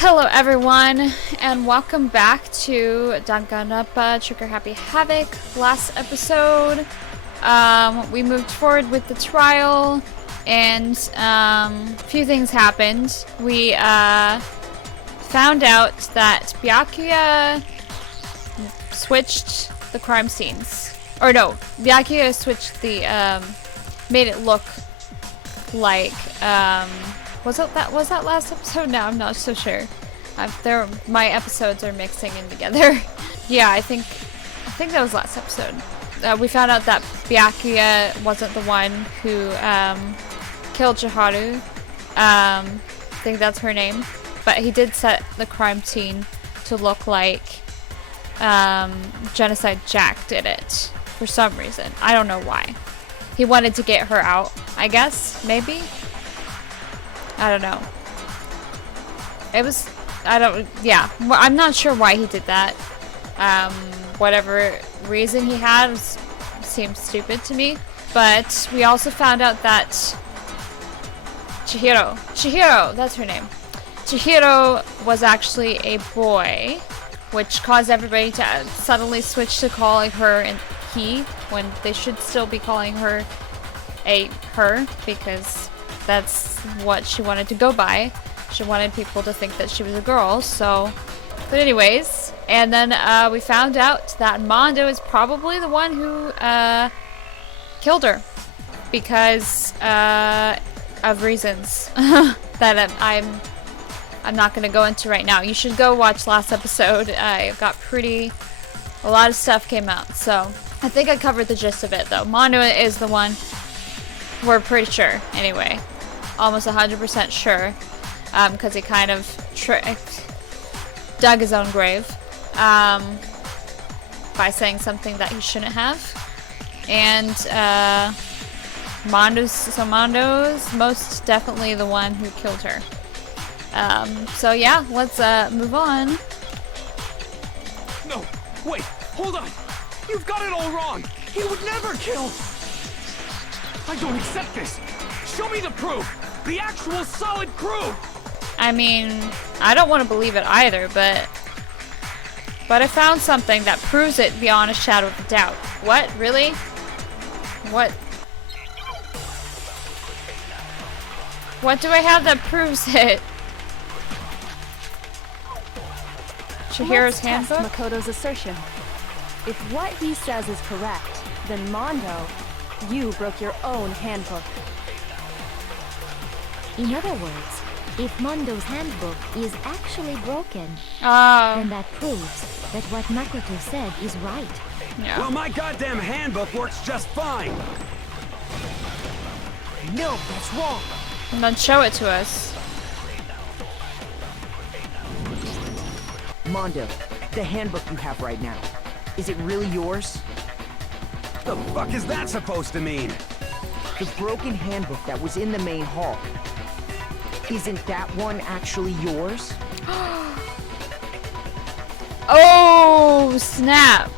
Hello everyone, and welcome back to Danganronpa Trigger Happy Havoc. Last episode, we moved forward with the trial, and a few things happened. We found out that Byakuya switched the crime scenes. Or no, Byakuya switched the, made it look like, was that last episode? No, I'm not so sure. My episodes are mixing in together. Yeah, I think that was last episode. We found out that Byakuya wasn't the one who killed Chihiro. I think that's her name. But he did set the crime scene to look like Genocide Jack did it for some reason. I don't know why. He wanted to get her out, I guess, maybe? I don't know. I'm not sure why he did that. Whatever reason he had seems stupid to me. But we also found out that Chihiro, that's her name. Chihiro was actually a boy, which caused everybody to suddenly switch to calling her an he, when they should still be calling her a her, because that's what she wanted to go by. She wanted people to think that she was a girl, so... But anyways, and then we found out that Mondo is probably the one who killed her. Because of reasons that I'm not going to go into right now. You should go watch last episode. A lot of stuff came out, so... I think I covered the gist of it, though. Mondo is the one. We're pretty sure, anyway. Almost 100% sure. Because he kind of dug his own grave. By saying something that he shouldn't have. And, Mondo's most definitely the one who killed her. So yeah, let's, move on. No, wait, hold on! You've got it all wrong! He would never kill! I don't accept this! Show me the proof! The actual solid proof! I mean, I don't want to believe it either, but I found something that proves it beyond a shadow of a doubt. What? Really? What? What do I have that proves it? Chihiro's handbook? Makoto's assertion. If what he says is correct, then Mondo, you broke your own handbook. In other words, if Mondo's handbook is actually broken, Oh. then that proves that what Makoto said is right. Yeah. Well, my goddamn handbook works just fine! No, that's wrong! And then show it to us. Mondo, the handbook you have right now, is it really yours? The fuck is that supposed to mean? The broken handbook that was in the main hall. Isn't that one actually yours? Oh, snap.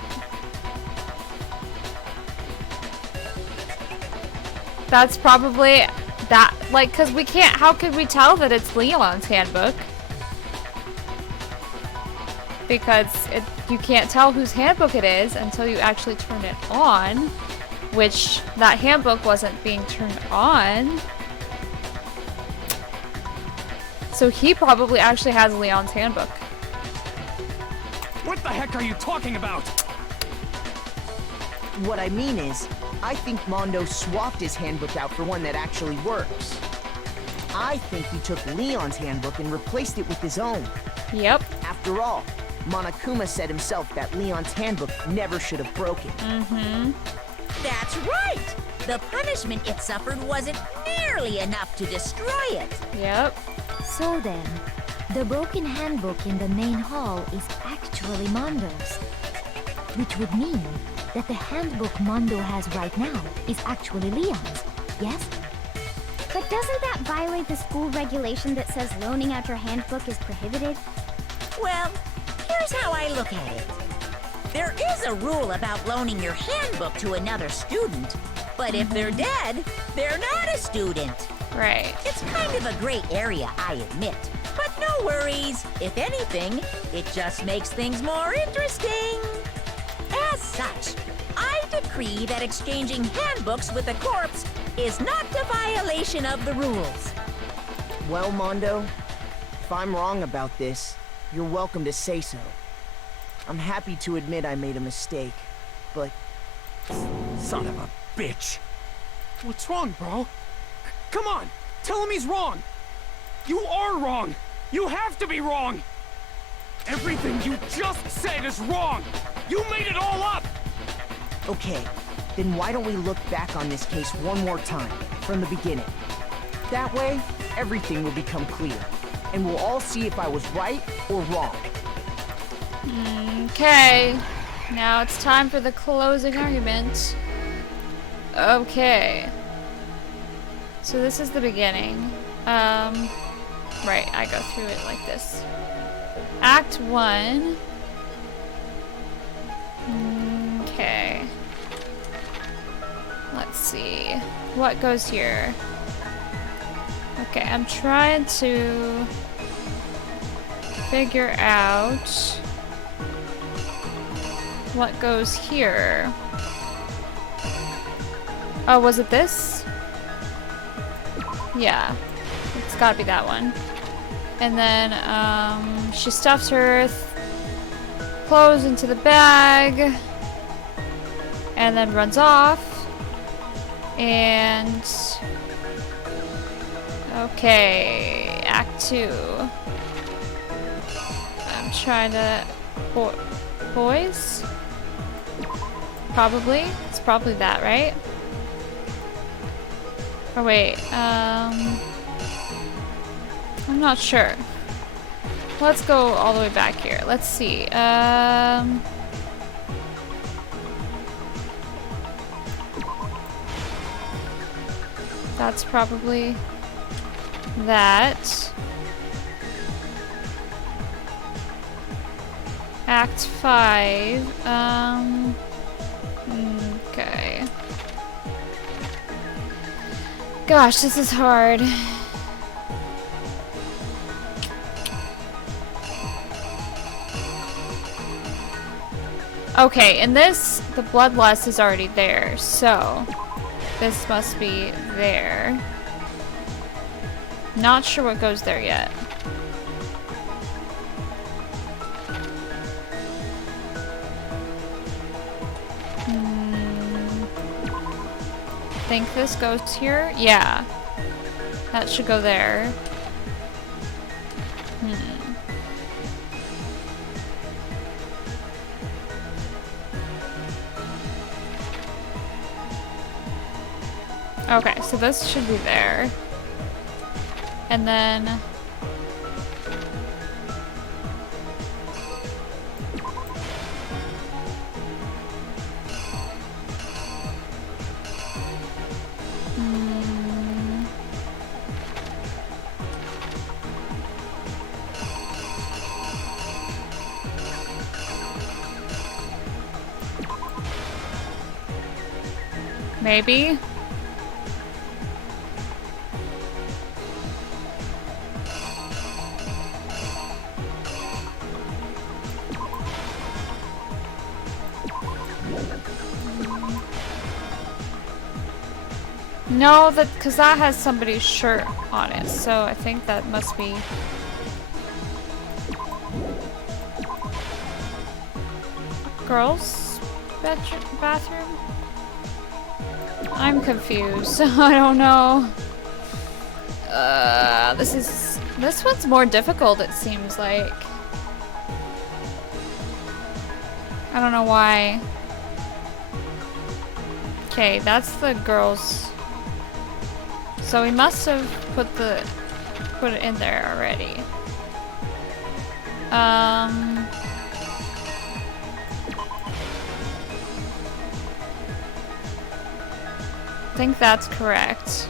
That's probably that, like, because we can't, how could we tell that it's Leon's handbook? Because you can't tell whose handbook it is until you actually turn it on, which that handbook wasn't being turned on. So he probably actually has Leon's handbook. What the heck are you talking about? What I mean is, I think Mondo swapped his handbook out for one that actually works. I think he took Leon's handbook and replaced it with his own. Yep. After all, Monokuma said himself that Leon's handbook never should have broken. Mm-hmm. That's right! The punishment it suffered wasn't nearly enough to destroy it. Yep. So then, the broken handbook in the main hall is actually Mondo's. Which would mean that the handbook Mondo has right now is actually Leon's, yes? But doesn't that violate the school regulation that says loaning out your handbook is prohibited? Well, here's how I look at it. There is a rule about loaning your handbook to another student, but if they're dead, they're not a student. Right. It's kind of a gray area, I admit, but no No worries. If anything, it just makes things more interesting. As such, I decree that exchanging handbooks with a corpse is not a violation of the rules. Well, Mondo, if I'm wrong about this, you're welcome to say so. I'm happy to admit I made a mistake, but... Son of a bitch. What's wrong, bro? Come on, tell him he's wrong. You are wrong. You have to be wrong. Everything you just said is wrong. You made it all up. Okay, then why don't we look back on this case one more time, from the beginning? That way, everything will become clear, and we'll all see if I was right or wrong. Okay, now it's time for the closing argument. Okay. So this is the beginning. Right, I go through it like this. Act 1. Okay. Let's see. What goes here? Okay, I'm trying to figure out what goes here. Oh, was it this? Yeah. It's gotta be that one. And then, she stuffs her clothes into the bag. And then runs off. And... okay, Act 2. I'm trying to... boys? Probably. It's probably that, right? Oh wait, I'm not sure. Let's go all the way back here. Let's see. That's probably that. Act 5. Okay. Gosh, this is hard. Okay, in this, the bloodlust is already there, so this must be there. Not sure what goes there yet. Think this goes here? Yeah. That should go there. Okay, so this should be there. And then... maybe? No, because that has somebody's shirt on it, so I think that must be... girls' bathroom? I'm confused. I don't know. This one's more difficult, it seems like. I don't know why. Okay, that's the girls'. So we must have put it in there already. I think that's correct.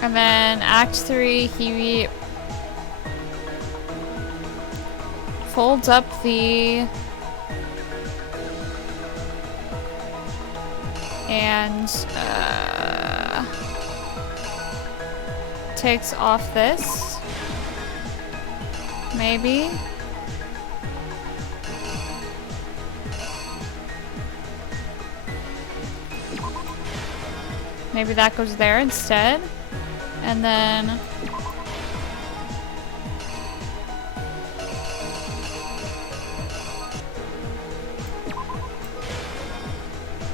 And then Act 3, he folds up the... and takes off this. Maybe. Maybe that goes there instead. And then...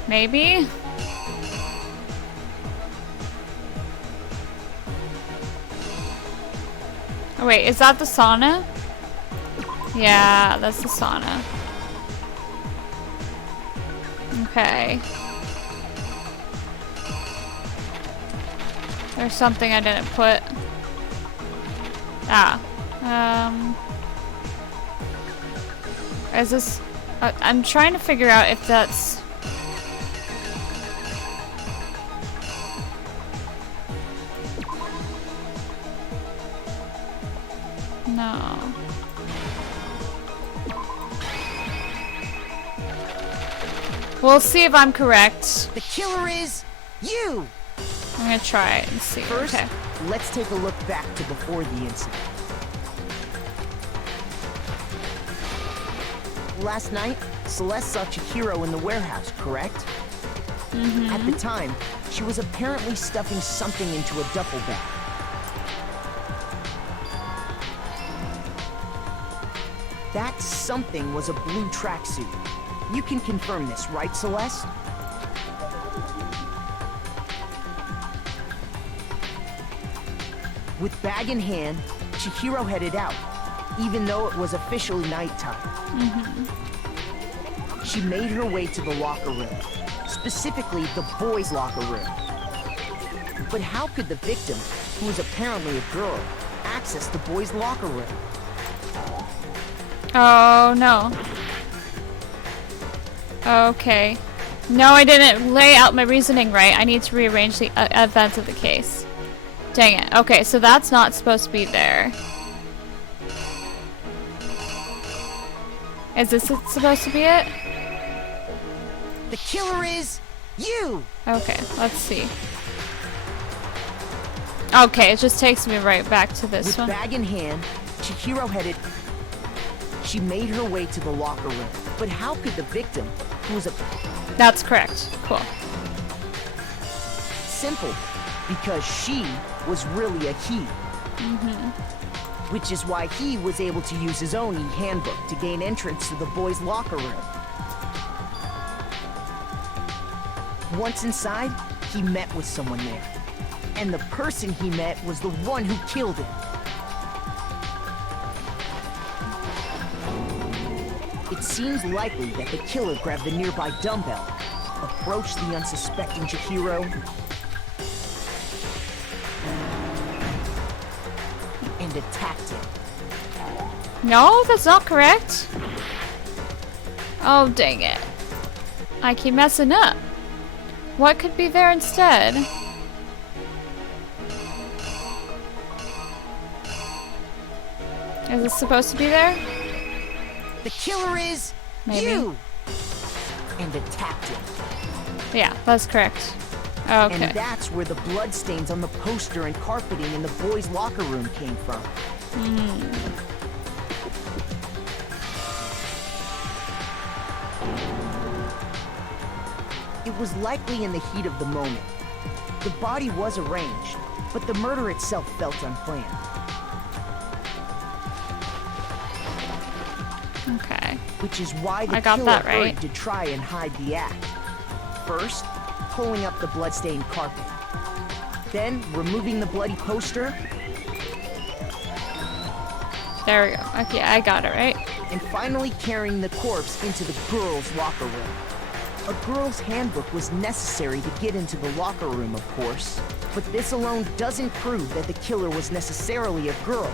maybe? Oh wait, is that the sauna? Yeah, that's the sauna. Okay. There's something I didn't put. Ah. Is this... I'm trying to figure out if that's... no. We'll see if I'm correct. The killer is you! I'm gonna try it and see. First, Okay. let's take a look back to before the incident. Last night, Celeste saw Chihiro in the warehouse, correct? Mm-hmm. At the time, she was apparently stuffing something into a duffel bag. That something was a blue tracksuit. You can confirm this, right, Celeste? With bag in hand, Chihiro headed out, even though it was officially nighttime. She made her way to the locker room, specifically the boys' locker room. But how could the victim, who was apparently a girl, access the boys' locker room? Oh, no. Okay. No, I didn't lay out my reasoning right. I need to rearrange the events of the case. Dang it. Okay, so that's not supposed to be there. Is this supposed to be it? The killer is you! Okay, let's see. Okay, it just takes me right back to this With one. bag in hand, Chihiro headed... She made her way to the locker room. But how could the victim, who was a... That's correct. Cool. Simple. Because she was really a he. Which is why he was able to use his own e-handbook to gain entrance to the boys' locker room. Once inside, he met with someone there. And the person he met was the one who killed him. It seems likely that the killer grabbed the nearby dumbbell, approached the unsuspecting Chihiro, and attacked him. No, that's not correct. Oh, dang it. I keep messing up. What could be there instead? Is this supposed to be there? The killer is Maybe. you! And attacked him. Yeah, that's correct. Okay. And that's where the bloodstains on the poster and carpeting in the boys' locker room came from. It was likely in the heat of the moment. The body was arranged, but the murder itself felt unplanned. Okay. Which is why the I got killer that right. hurried to try and hide the act. First, pulling up the bloodstained carpet. Then, removing the bloody poster. There we go. Okay, I got it right. And finally carrying the corpse into the girls' locker room. A girl's handbook was necessary to get into the locker room, of course. But this alone doesn't prove that the killer was necessarily a girl.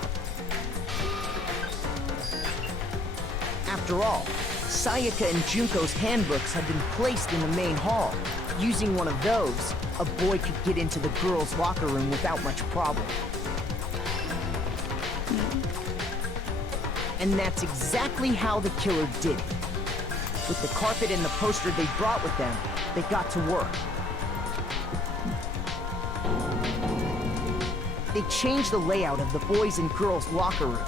After all, Sayaka and Junko's handbooks had been placed in the main hall. Using one of those, a boy could get into the girls' locker room without much problem. And that's exactly how the killer did it. With the carpet and the poster they brought with them, they got to work. they changed the layout of the boys' and girls' locker room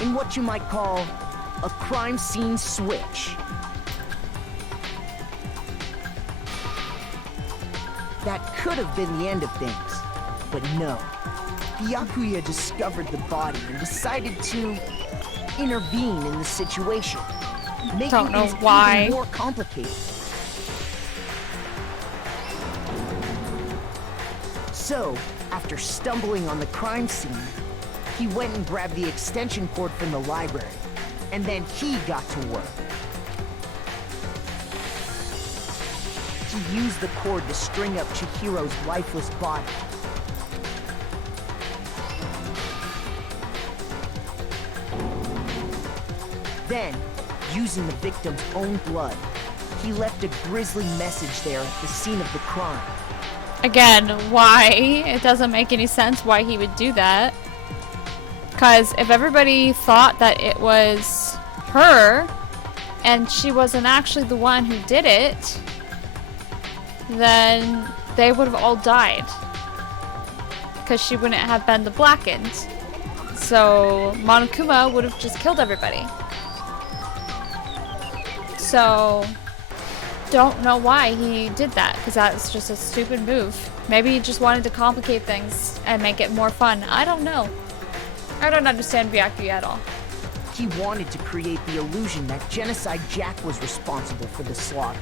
in what you might call a crime scene switch. That could have been the end of things, but no. Byakuya discovered the body and decided to intervene in the situation, making Don't know things why. even more complicated. So, after stumbling on the crime scene, he went and grabbed the extension cord from the library, and then he got to work. He used the cord to string up Chihiro's lifeless body. Then, using the victim's own blood, he left a grisly message there at the scene of the crime. Again, why? It doesn't make any sense why he would do that. Because if everybody thought that it was her, and she wasn't actually the one who did it, then they would have all died. Because she wouldn't have been the Blackened. So Monokuma would have just killed everybody. So, don't know why he did that, because that's just a stupid move. Maybe he just wanted to complicate things and make it more fun. I don't know. I don't understand Byakuya at all. He wanted to create the illusion that Genocide Jack was responsible for the slaughter.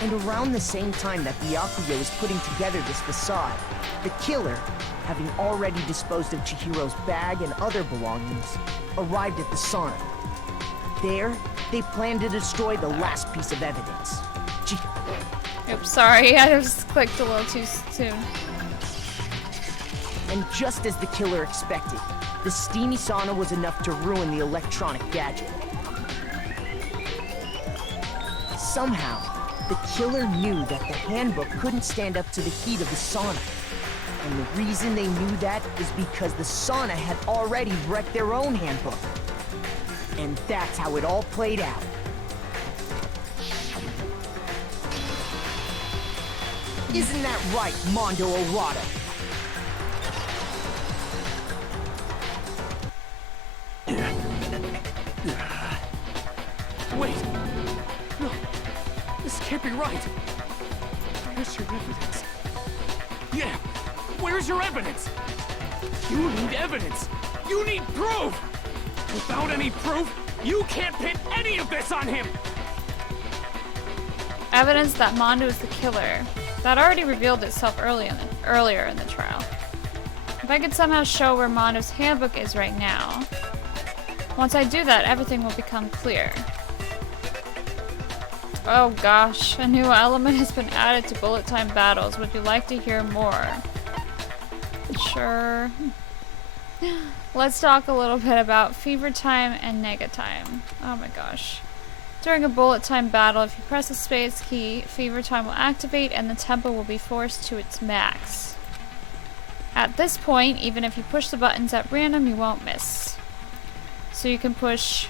And around the same time that Byakuya was putting together this facade, the killer, having already disposed of Chihiro's bag and other belongings, arrived at the sauna. There, they planned to destroy the last piece of evidence. Oops, sorry, I just clicked a little too soon. And just as the killer expected, the steamy sauna was enough to ruin the electronic gadget. Somehow, the killer knew that the handbook couldn't stand up to the heat of the sauna. And the reason they knew that is because the sauna had already wrecked their own handbook. And that's how it all played out. Isn't that right, Mondo Arata? Wait! No, this can't be right. Where's your evidence? Yeah, where's your evidence? You need evidence. You need proof. Without any proof, you can't pin any of this on him. Evidence that Mondo is the killer. That already revealed itself earlier in the trial. If I could somehow show where Mondo's handbook is right now, once I do that, everything will become clear. Oh gosh, a new element has been added to bullet time battles. Would you like to hear more? Sure. Let's talk a little bit about fever time and nega time. Oh my gosh. During a bullet time battle, if you press the space key, fever time will activate and the tempo will be forced to its max. At this point, even if you push the buttons at random, you won't miss. So you can push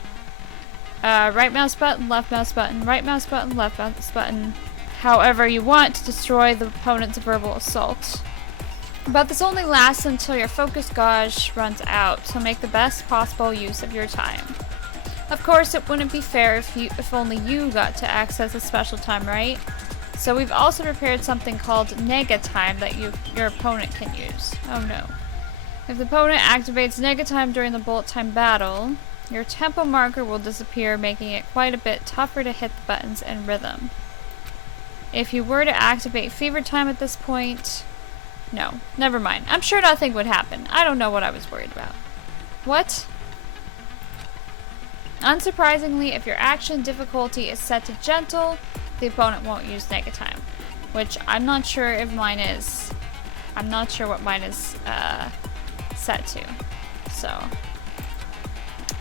right mouse button, left mouse button, right mouse button, left mouse button, however you want to destroy the opponent's verbal assault. But this only lasts until your focus gauge runs out, so make the best possible use of your time. Of course, it wouldn't be fair if only you got to access a special time, right? So we've also prepared something called nega time that your opponent can use. Oh no. If the opponent activates nega time during the bullet time battle, your tempo marker will disappear, making it quite a bit tougher to hit the buttons in rhythm. If you were to activate fever time at this point... No, never mind. I'm sure nothing would happen. I don't know what I was worried about. What? Unsurprisingly, if your action difficulty is set to gentle, the opponent won't use nega time. Which I'm not sure if mine is. I'm not sure what mine is set to. So...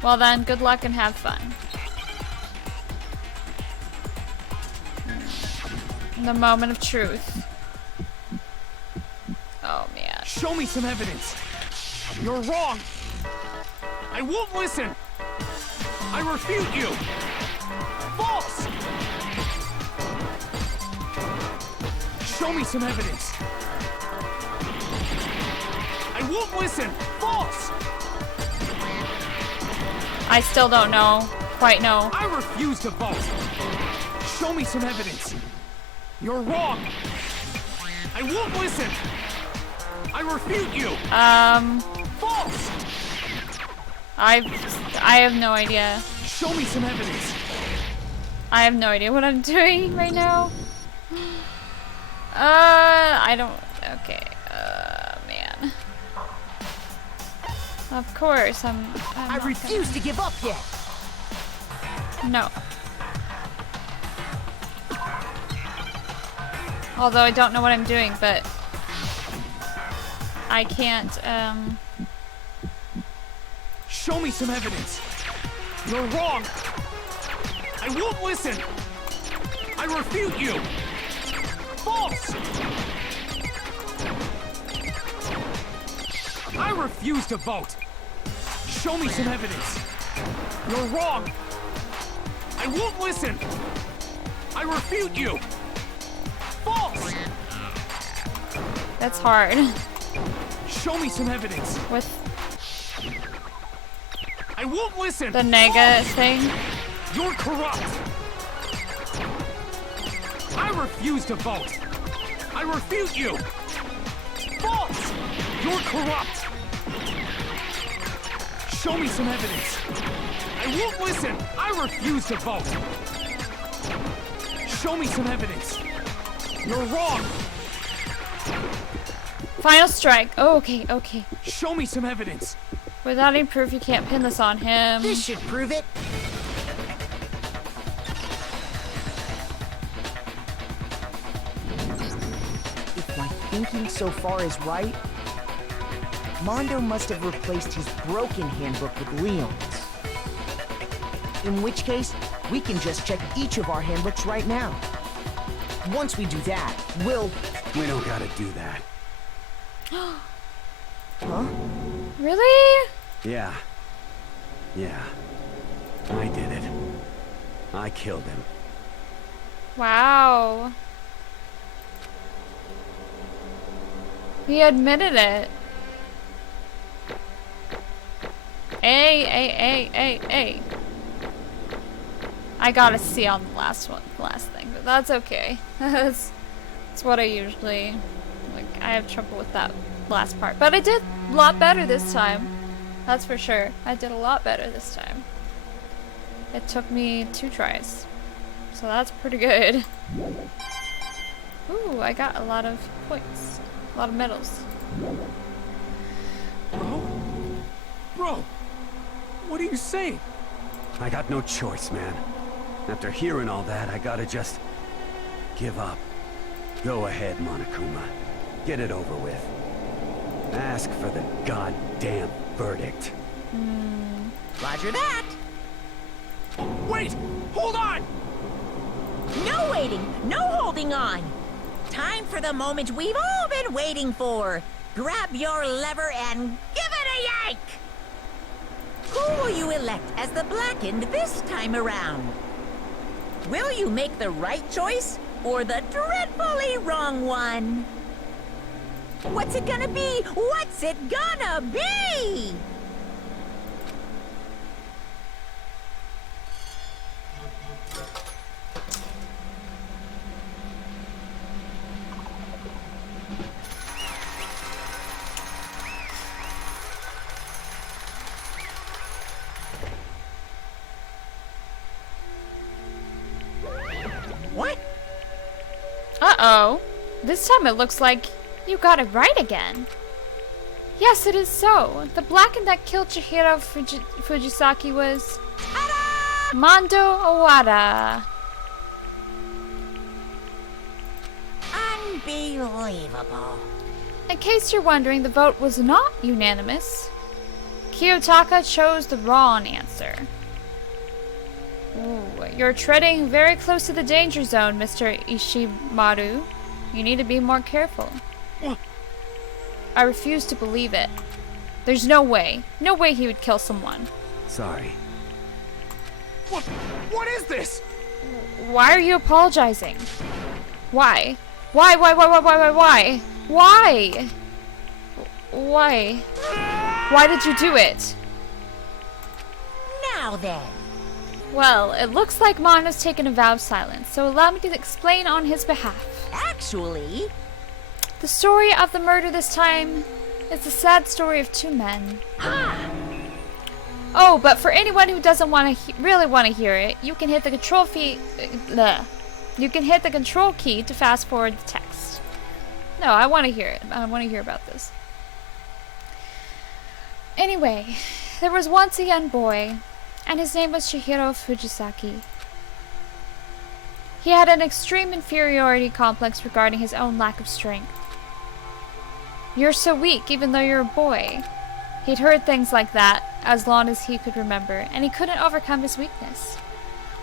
Well then, good luck and have fun. The moment of truth. Oh man. Show me some evidence. You're wrong. I won't listen. I refute you. False. Show me some evidence. I won't listen. False. I still don't know. Quite know. I refuse to vote. Show me some evidence. You're wrong. I won't listen. I refute you. False. I have no idea. Show me some evidence. I have no idea what I'm doing right now. I don't. Okay. Man. Of course, I'm I not refuse to give up yet. No. Although I don't know what I'm doing, but I can't, Show me some evidence. You're wrong. I won't listen. I refute you. False. I refuse to vote. Show me some evidence. You're wrong. I won't listen. I refute you. False. that's hard. Show me some evidence. With I won't listen. the nega thing. You're corrupt. I refuse to vote. I refute you. False. You're corrupt. Show me some evidence. I won't listen. I refuse to vote. Show me some evidence. You're wrong. Final strike. Oh, okay, okay. Show me some evidence. Without any proof, you can't pin this on him. This should prove it. If my thinking so far is right, Mondo must have replaced his broken handbook with Leon's. In which case, we can just check each of our handbooks right now. Once we do that, we'll... We don't gotta do that. Huh? Really? Yeah. Yeah. I did it. I killed him. Wow. He admitted it. Hey. I got a C on the last thing, but that's okay. that's what I usually, like, I have trouble with that last part. But I did a lot better this time. That's for sure. I did a lot better this time. It took me 2 tries. So that's pretty good. Ooh, I got a lot of points. A lot of medals. Bro, what are you saying? I got no choice, man. After hearing all that, I gotta just give up. Go ahead, Monokuma. Get it over with. Ask for the goddamn verdict. Roger that. Wait! Hold on! No waiting, no holding on. Time for the moment we've all been waiting for. Grab your lever and give it a yank! Who will you elect as the Blackened this time around? Will you make the right choice or the dreadfully wrong one? What's it gonna be? What's it gonna be? What? Uh-oh. This time it looks like you got it right again. Yes, it is so. The Blackened that killed Chihiro Fujisaki was... Mondo Owada. Unbelievable. In case you're wondering, the vote was not unanimous. Kiyotaka chose the wrong answer. Ooh, you're treading very close to the danger zone, Mr. Ishimaru. You need to be more careful. What? I refuse to believe it. There's no way. No way he would kill someone. Sorry. What is this? Why are you apologizing? Why? Why? Why? Why did you do it? Now then. Well, it looks like Mondo's taken a vow of silence, so allow me to explain on his behalf. Actually, The story of the murder this time is the sad story of two men. Oh, but for anyone who doesn't really want to hear it, you can hit the control You can hit the control key to fast forward the text. No, I want to hear it. I want to hear about this. Anyway, there was once a young boy, and his name was Chihiro Fujisaki. He had an extreme inferiority complex regarding his own lack of strength. You're so weak, even though you're a boy. He'd heard things like that as long as he could remember, and he couldn't overcome his weakness.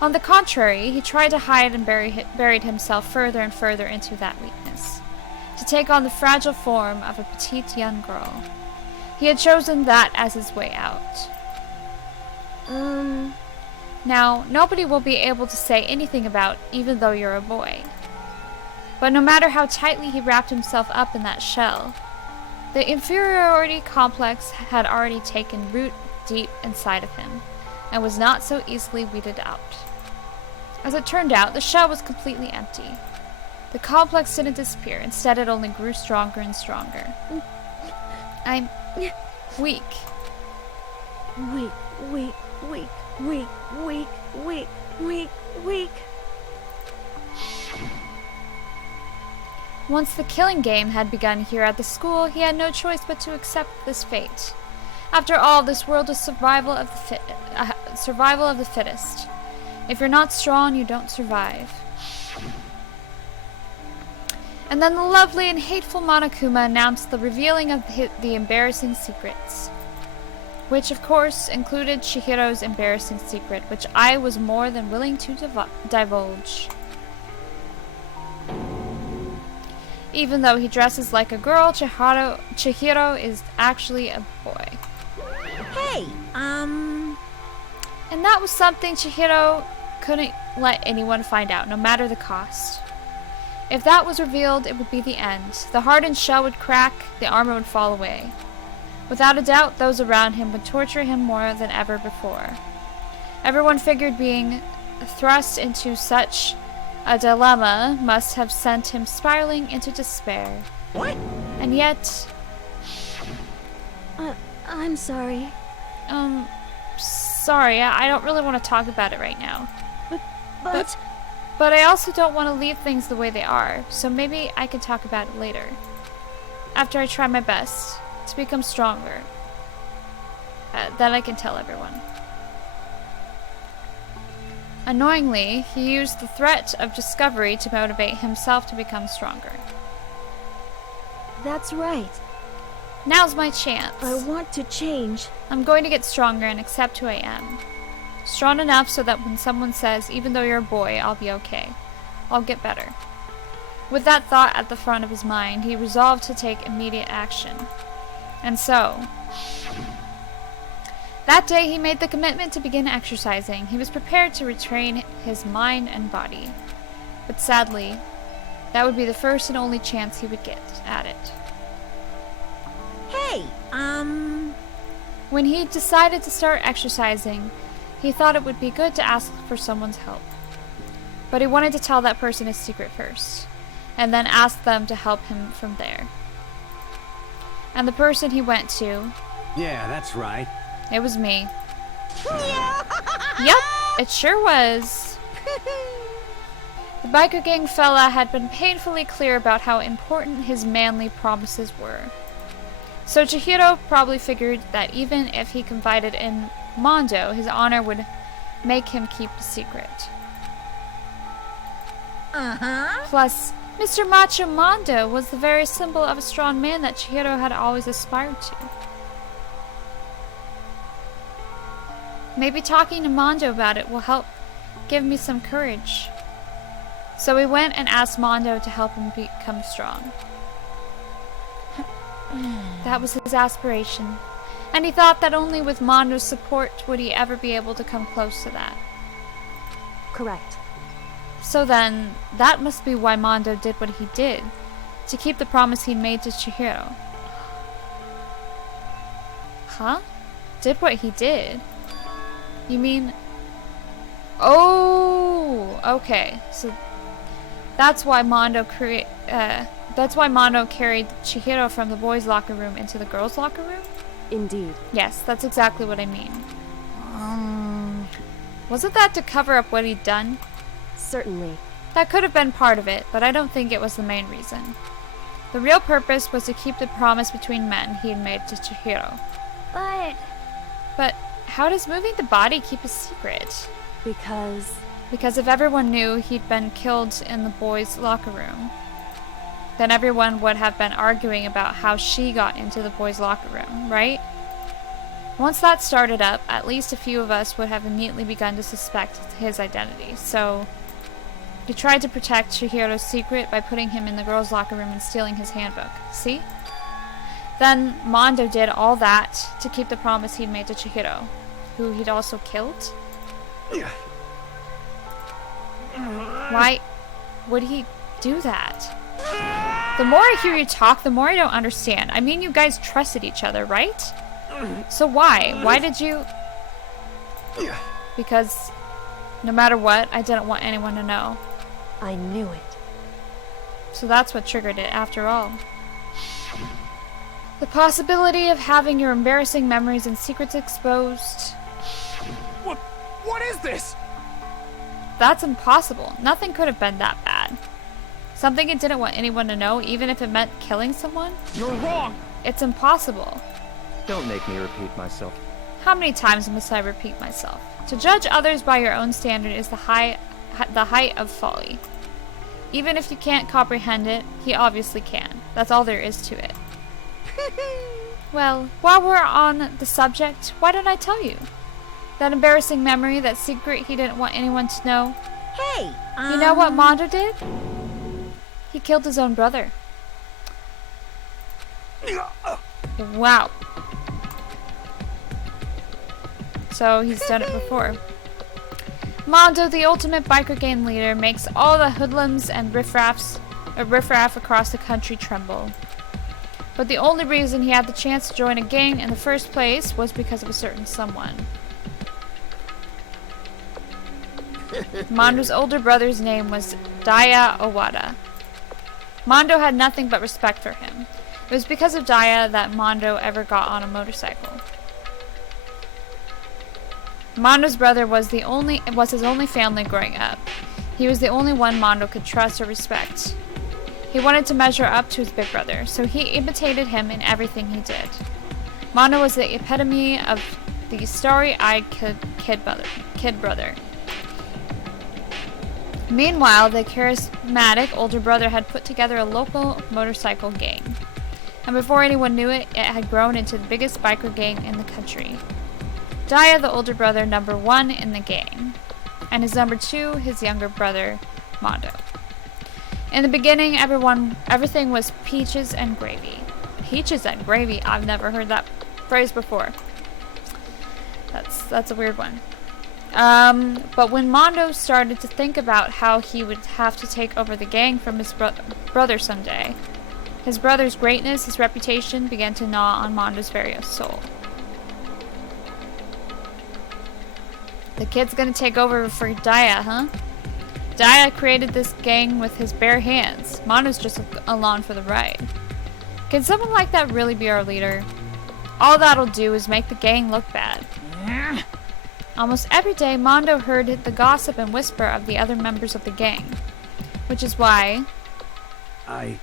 On the contrary, he tried to hide and buried himself further and further into that weakness, to take on the fragile form of a petite young girl. He had chosen that as his way out. Now, nobody will be able to say anything about even though you're a boy. But no matter how tightly he wrapped himself up in that shell, the inferiority complex had already taken root deep inside of him, and was not so easily weeded out. As it turned out, the shell was completely empty. The complex didn't disappear, instead it only grew stronger and stronger. I'm weak. Weak. Once the killing game had begun here at the school, he had no choice but to accept this fate. After all, this world is survival of the fittest. If you're not strong, you don't survive. And then the lovely and hateful Monokuma announced the revealing of the embarrassing secrets. Which, of course, included Chihiro's embarrassing secret, which I was more than willing to divulge. Even though he dresses like a girl, Chihiro is actually a boy. hey, And that was something Chihiro couldn't let anyone find out, no matter the cost. If that was revealed, it would be the end. The hardened shell would crack, the armor would fall away. Without a doubt, those around him would torture him more than ever before. Everyone figured being thrust into such a dilemma must have sent him spiraling into despair. what? And yet, I'm sorry. sorry, I don't really want to talk about it right now. But I also don't want to leave things the way they are, so maybe I can talk about it later. After I try my best to become stronger. Then I can tell everyone. Annoyingly, he used the threat of discovery to motivate himself to become stronger. that's right. Now's my chance. I want to change. I'm going to get stronger and accept who I am. Strong enough so that when someone says, even though you're a boy, I'll be okay. I'll get better. With that thought at the front of his mind, he resolved to take immediate action. And so, that day he made the commitment to begin exercising. He was prepared to retrain his mind and body. But sadly, that would be the first and only chance he would get at it. Hey, When he decided to start exercising, he thought it would be good to ask for someone's help. But he wanted to tell that person his secret first, and then ask them to help him from there. And the person he went to, Yeah, that's right. it was me. Yep, it sure was. The biker gang fella had been painfully clear about how important his manly promises were. So Chihiro probably figured that even if he confided in Mondo, his honor would make him keep the secret. Plus, Mr. Macho Mondo was the very symbol of a strong man that Chihiro had always aspired to. Maybe talking to Mondo about it will help give me some courage. So we went and asked Mondo to help him become strong. That was his aspiration, and he thought that only with Mondo's support would he ever be able to come close to that. Correct. So then, that must be why Mondo did what he did. To keep the promise he'd made to Chihiro. Huh? Did what he did? You mean... Oh! Okay, so... That's why Mondo carried Chihiro from the boys' locker room into the girls' locker room? Indeed. Yes, that's exactly what I mean. Wasn't that to cover up what he'd done? Certainly. That could have been part of it, but I don't think it was the main reason. The real purpose was to keep the promise between men he had made to Chihiro. But how does moving the body keep a secret? Because if everyone knew he'd been killed in the boys' locker room, then everyone would have been arguing about how she got into the boys' locker room, right? Once that started up, at least a few of us would have immediately begun to suspect his identity, so... He tried to protect Chihiro's secret by putting him in the girls' locker room and stealing his handbook. See? Then Mondo did all that to keep the promise he'd made to Chihiro, who he'd also killed? Why would he do that? The more I hear you talk, the more I don't understand. I mean, you guys trusted each other, right? So why? Why did you... Because no matter what, I didn't want anyone to know. I knew it. So that's what triggered it, after all. The possibility of having your embarrassing memories and secrets exposed. What is this? That's impossible. Nothing could have been that bad. Something it didn't want anyone to know, even if it meant killing someone? You're wrong! It's impossible. Don't make me repeat myself. How many times must I repeat myself? To judge others by your own standard is the height of folly. Even if you can't comprehend it, he obviously can. That's all there is to it. Well, while we're on the subject, why didn't I tell you? That embarrassing memory, that secret he didn't want anyone to know. Hey, You know what Mondo did? He killed his own brother. Wow. So he's done it before. Mondo, the ultimate biker gang leader, makes all the hoodlums and riffraff across the country tremble. But the only reason he had the chance to join a gang in the first place was because of a certain someone. Mondo's older brother's name was Daya Owada. Mondo had nothing but respect for him. It was because of Daya that Mondo ever got on a motorcycle. Mondo's brother was his only family growing up. He was the only one Mondo could trust or respect. He wanted to measure up to his big brother, so he imitated him in everything he did. Mondo was the epitome of the starry-eyed kid brother. Meanwhile, the charismatic older brother had put together a local motorcycle gang. And before anyone knew it, it had grown into the biggest biker gang in the country. Daya, the older brother, number 1 in the gang. And his number 2, his younger brother, Mondo. In the beginning, everything was peaches and gravy. Peaches and gravy? I've never heard that phrase before. That's a weird one. But when Mondo started to think about how he would have to take over the gang from his brother someday, his brother's greatness, his reputation, began to gnaw on Mondo's very soul. The kid's gonna take over for Daya, huh? Daya created this gang with his bare hands. Mondo's just along for the ride. Can someone like that really be our leader? All that'll do is make the gang look bad. Almost every day, Mondo heard the gossip and whisper of the other members of the gang. Which is why... I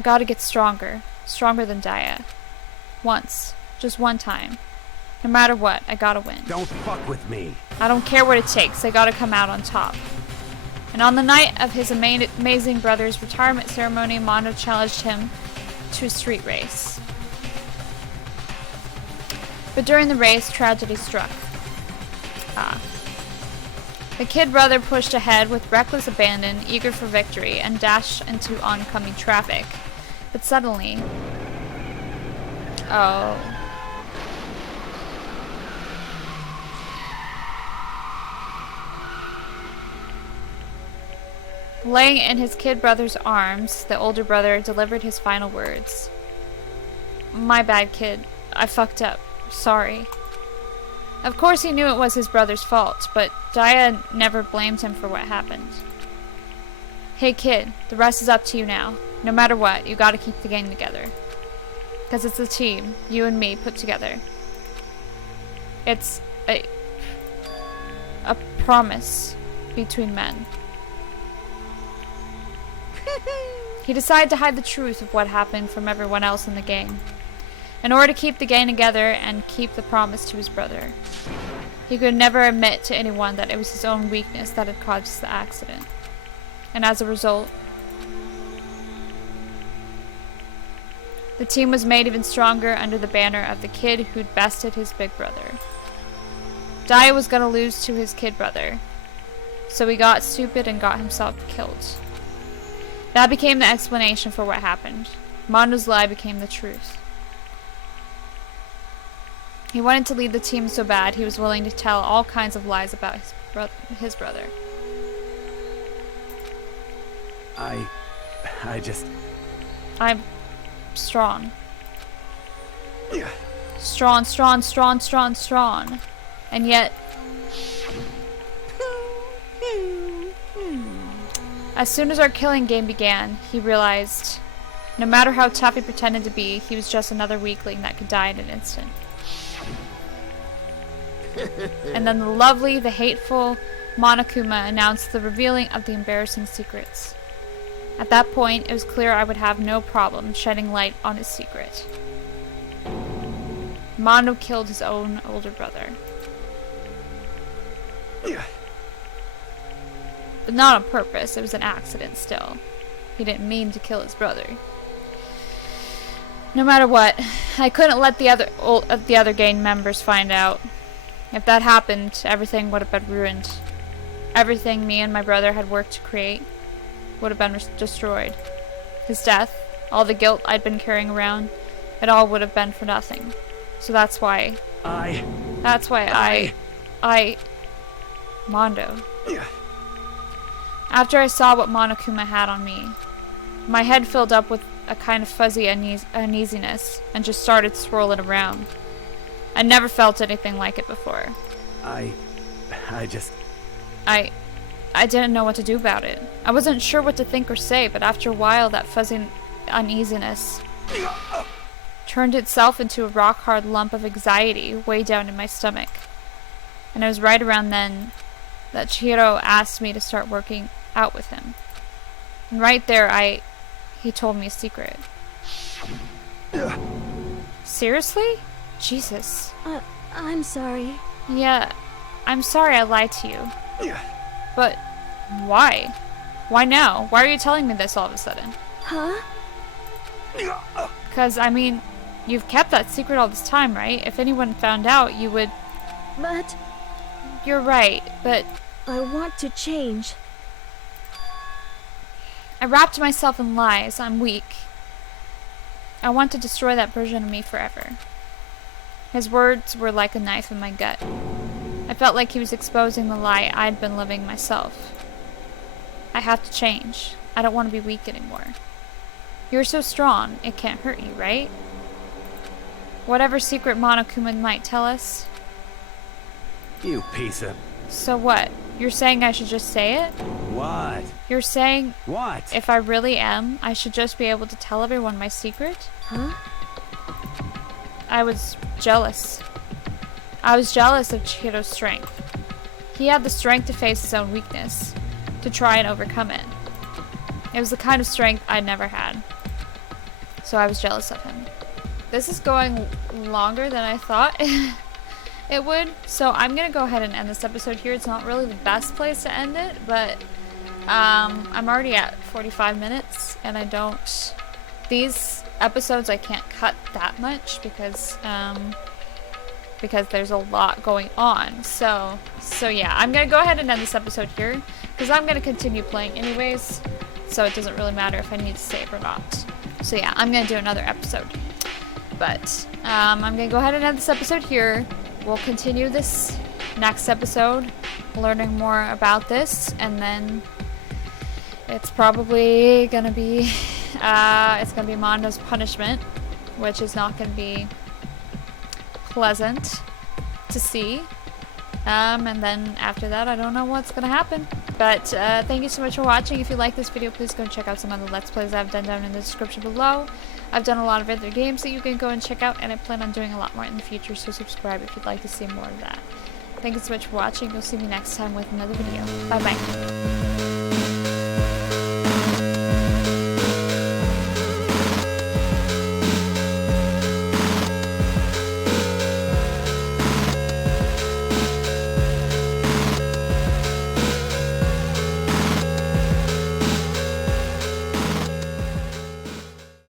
gotta get stronger. Stronger than Daya. Once. Just one time. No matter what, I gotta win. Don't fuck with me. I don't care what it takes, I gotta come out on top. And on the night of his amazing brother's retirement ceremony, Mondo challenged him to a street race. But during the race, tragedy struck. The kid brother pushed ahead with reckless abandon, eager for victory, and dashed into oncoming traffic. But suddenly... Oh... Laying in his kid brother's arms, the older brother delivered his final words. My bad, kid. I fucked up. Sorry. Of course he knew it was his brother's fault, but Daya never blamed him for what happened. Hey kid, the rest is up to you now. No matter what, you gotta keep the gang together. Because it's a team, you and me put together. It's a promise between men. He decided to hide the truth of what happened from everyone else in the gang, in order to keep the gang together and keep the promise to his brother. He could never admit to anyone that it was his own weakness that had caused the accident. And as a result, the team was made even stronger under the banner of the kid who'd bested his big brother. Daya was gonna lose to his kid brother, so he got stupid and got himself killed. That became the explanation for what happened. Mondo's lie became the truth. He wanted to lead the team so bad he was willing to tell all kinds of lies about his brother. I'm strong. Strong. And yet... As soon as our killing game began, he realized, no matter how tough he pretended to be, he was just another weakling that could die in an instant. And then the hateful Monokuma announced the revealing of the embarrassing secrets. At that point, it was clear I would have no problem shedding light on his secret. Mondo killed his own older brother. But not on purpose, it was an accident still. He didn't mean to kill his brother. No matter what, I couldn't let the other gang members find out. If that happened, everything would have been ruined. Everything me and my brother had worked to create would have been destroyed. His death, all the guilt I'd been carrying around, it all would have been for nothing. So that's why Mondo. After I saw what Monokuma had on me, my head filled up with a kind of fuzzy uneasiness and just started swirling around. I never felt anything like it before. I didn't know what to do about it. I wasn't sure what to think or say, but after a while that fuzzy uneasiness turned itself into a rock-hard lump of anxiety way down in my stomach. And it was right around then that Chihiro asked me to start working out with him. And right there, he told me a secret. Seriously? Jesus. I'm sorry. Yeah, I'm sorry I lied to you. But why? Why now? Why are you telling me this all of a sudden? Huh? Because, I mean, you've kept that secret all this time, right? If anyone found out, you would... But... You're right, but... I want to change. I wrapped myself in lies. I'm weak. I want to destroy that version of me forever. His words were like a knife in my gut. I felt like he was exposing the lie I'd been living myself. I have to change. I don't want to be weak anymore. You're so strong, it can't hurt you, right? Whatever secret Monokuma might tell us. You piece of... So what? You're saying I should just say it? What? You're saying... What? If I really am, I should just be able to tell everyone my secret? Huh? I was jealous. I was jealous of Chihiro's strength. He had the strength to face his own weakness, to try and overcome it. It was the kind of strength I'd never had. So I was jealous of him. This is going longer than I thought it would, so I'm gonna go ahead and end this episode here. It's not really the best place to end it, but I'm already at 45 minutes, and I don't... These episodes I can't cut that much because there's a lot going on. So yeah, I'm gonna go ahead and end this episode here because I'm gonna continue playing anyways, so it doesn't really matter if I need to save or not. So yeah, I'm gonna do another episode, but I'm gonna go ahead and end this episode here. We'll continue this next episode, learning more about this, and then it's probably gonna be, it's gonna be Mondo's punishment, which is not gonna be pleasant to see. And then after that, I don't know what's gonna happen. But thank you so much for watching. If you like this video, please go and check out some other Let's Plays I've done down in the description below. I've done a lot of other games that you can go and check out, and I plan on doing a lot more in the future, so subscribe if you'd like to see more of that. Thank you so much for watching. You'll see me next time with another video. Bye bye.